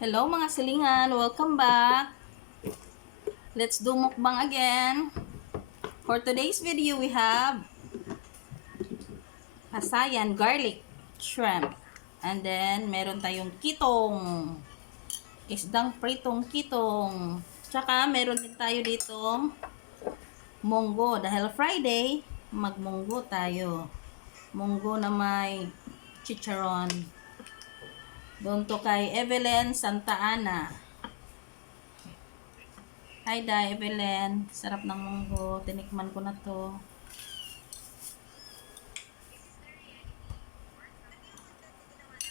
Hello mga silingan, welcome back. Let's do mukbang again. For today's video, we have pasayan garlic shrimp. And then, meron tayong kitong, isdang pritong kitong. Tsaka, meron din tayo ditong munggo. Dahil Friday, magmunggo tayo. Munggo na may chicharon. Doon to kay Evelyn Santa Ana. Hi, Day, Evelyn. Sarap ng munggo. Tinikman ko na to.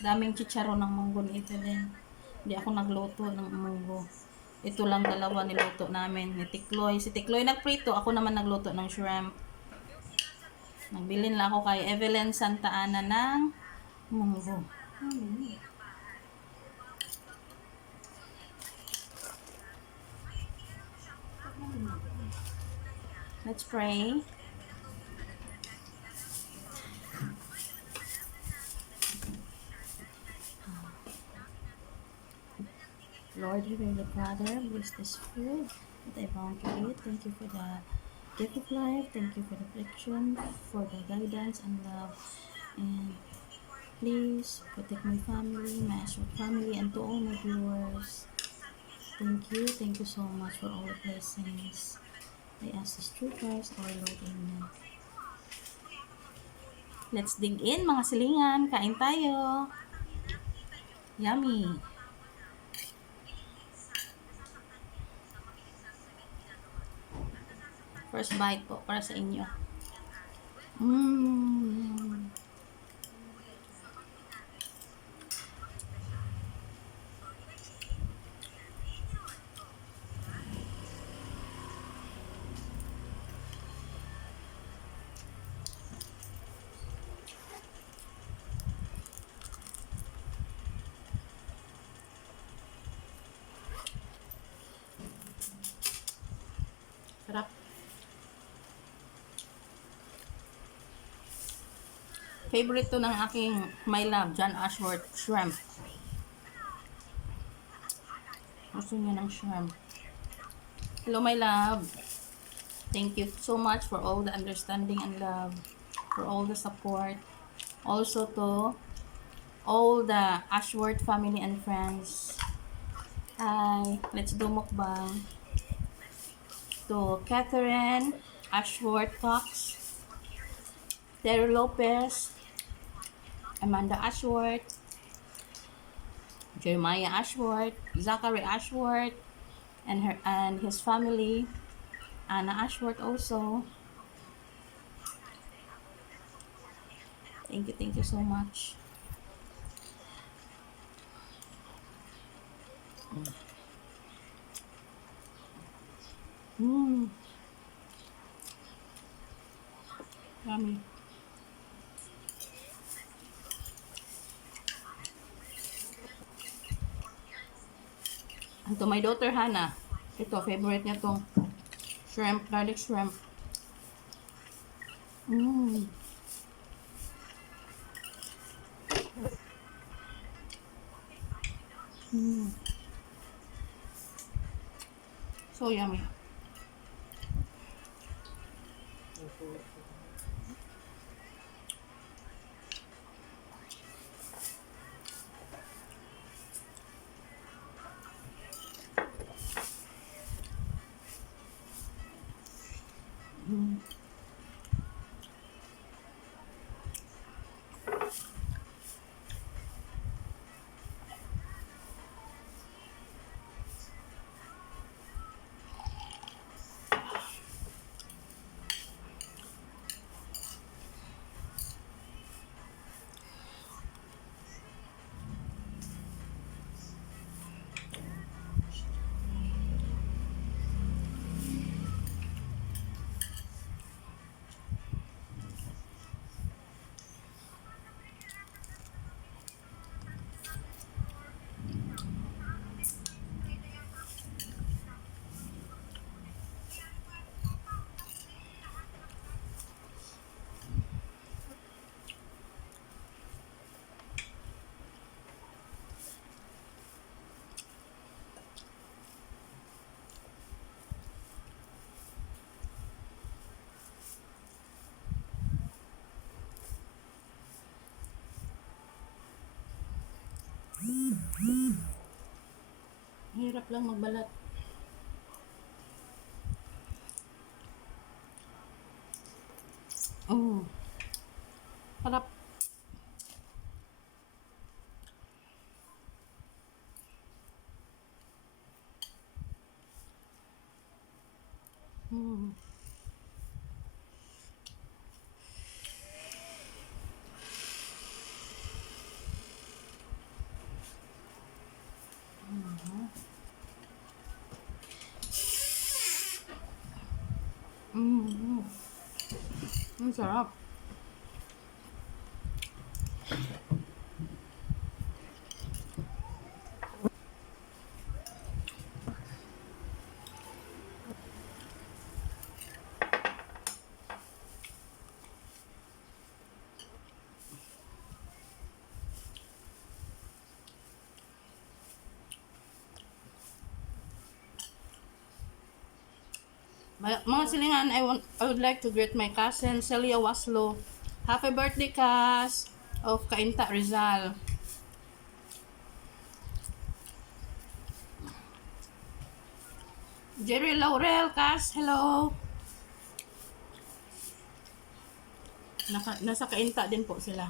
Daming chicharon ng munggo ni Evelyn. Hindi ako nagluto ng munggo. Ito lang dalawa niluto namin. Ni Tikloy. Si Tikloy nagprito. Ako naman nagluto ng shrimp. Nagbilin lang ako kay Evelyn Santa Ana ng munggo. Let's pray. Lord, Heavenly Father, bless this food that I found to eat. Thank you for the gift of life. Thank you for the protection, for the guidance and love. And please protect my family, my Ashford family, and to all my viewers. Thank you. Thank you so much for all the blessings. I ask this through Christ, our Lord. Amen. Let's dig in, mga silingan. Kain tayo. Yummy. First bite po para sa inyo. Mmm. Sarap. Favorite to ng aking my love, John Ashworth shrimp. Gusto niya ng shrimp. Hello, my love. Thank you so much for all the understanding and love, for all the support. Also to all the Ashworth family and friends. Hi, let's do mukbang. To Catherine Ashworth Fox, Terry Lopez, Amanda Ashworth, Jeremiah Ashworth, Zachary Ashworth, and his family, Anna Ashworth also. Thank you so much. Mmm. Yummy. And to my daughter Hannah, ito, favorite niya tong shrimp, garlic shrimp. Mmm. Mmm. So yummy. Mm. Hirap lang magbalat. Mm. Sarap. Mm. Mm. Ang sarap. Mga silingan, I would like to greet my cousin Celia Waslo. Happy birthday, Cas of Cainta, Rizal. Jerry Laurel, Cas, hello. Nasa Cainta din po sila.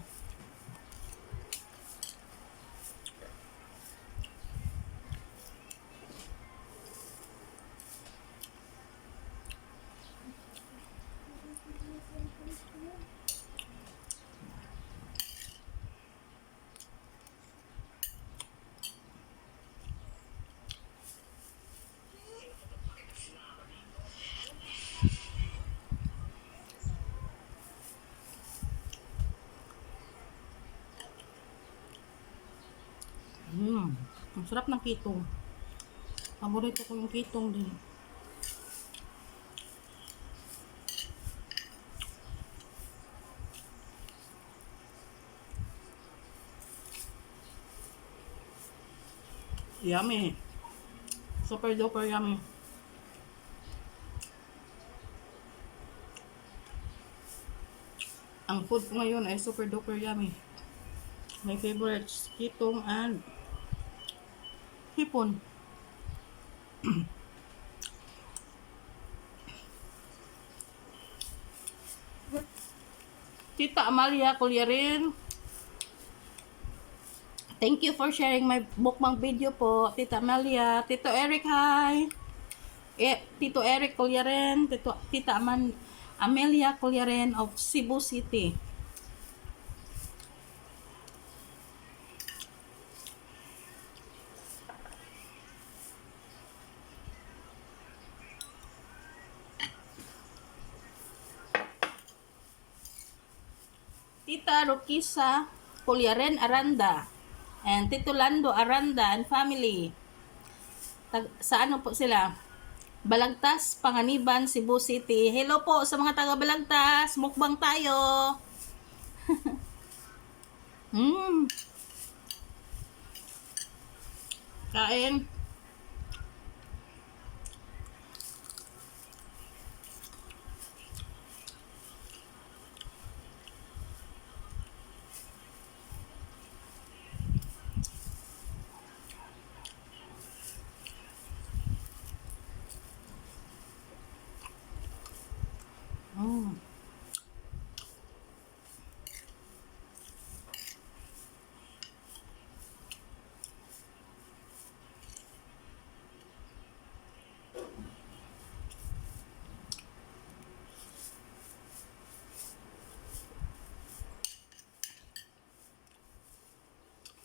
Ang sarap ng kitong. Paborito ko yung kitong din. Yummy. Super duper yummy. Ang food ko ngayon ay super duper yummy. My favorites, kitong and hipon. Tita Amalia Colierin, thank you for sharing my mukbang video po, Tita Amalia. Tito Eric, hi. Tito Eric Colierin, Tita Amelia Colierin of Cebu City. Tita Rokisa Colierin Aranda and Tito Lando Aranda and family. Sa ano po sila? Balagtas, Panganiban, Cebu City. Hello po sa mga taga Balagtas. Mukbang tayo. Kain.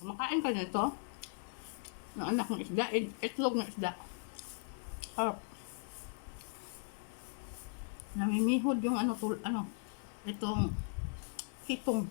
Kumakain ka nito? Ng anak ng isda, itlog ng isda. Harap. Namimihod yung itong hitong.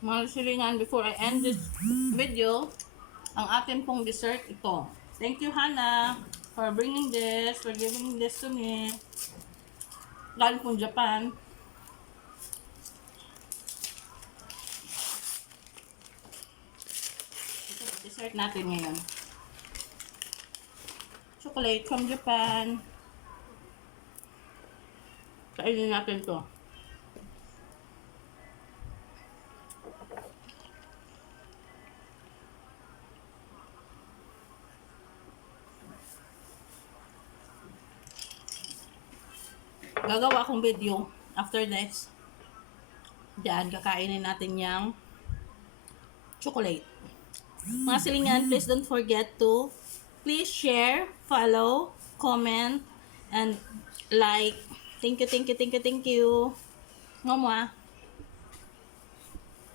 Mga silingan, before I end this video, ang akin pong dessert ito. Thank you, Hana, for bringing this, for giving this to me. Galing pong Japan. Ito, dessert natin ngayon. Chocolate from Japan. Kainin natin to. Gagawa akong video after this. Diyan, kakainin natin yung chocolate. Mga silingan, please don't forget to please share, follow, comment, and like. Thank you, thank you, thank you, thank you. Ngomwa.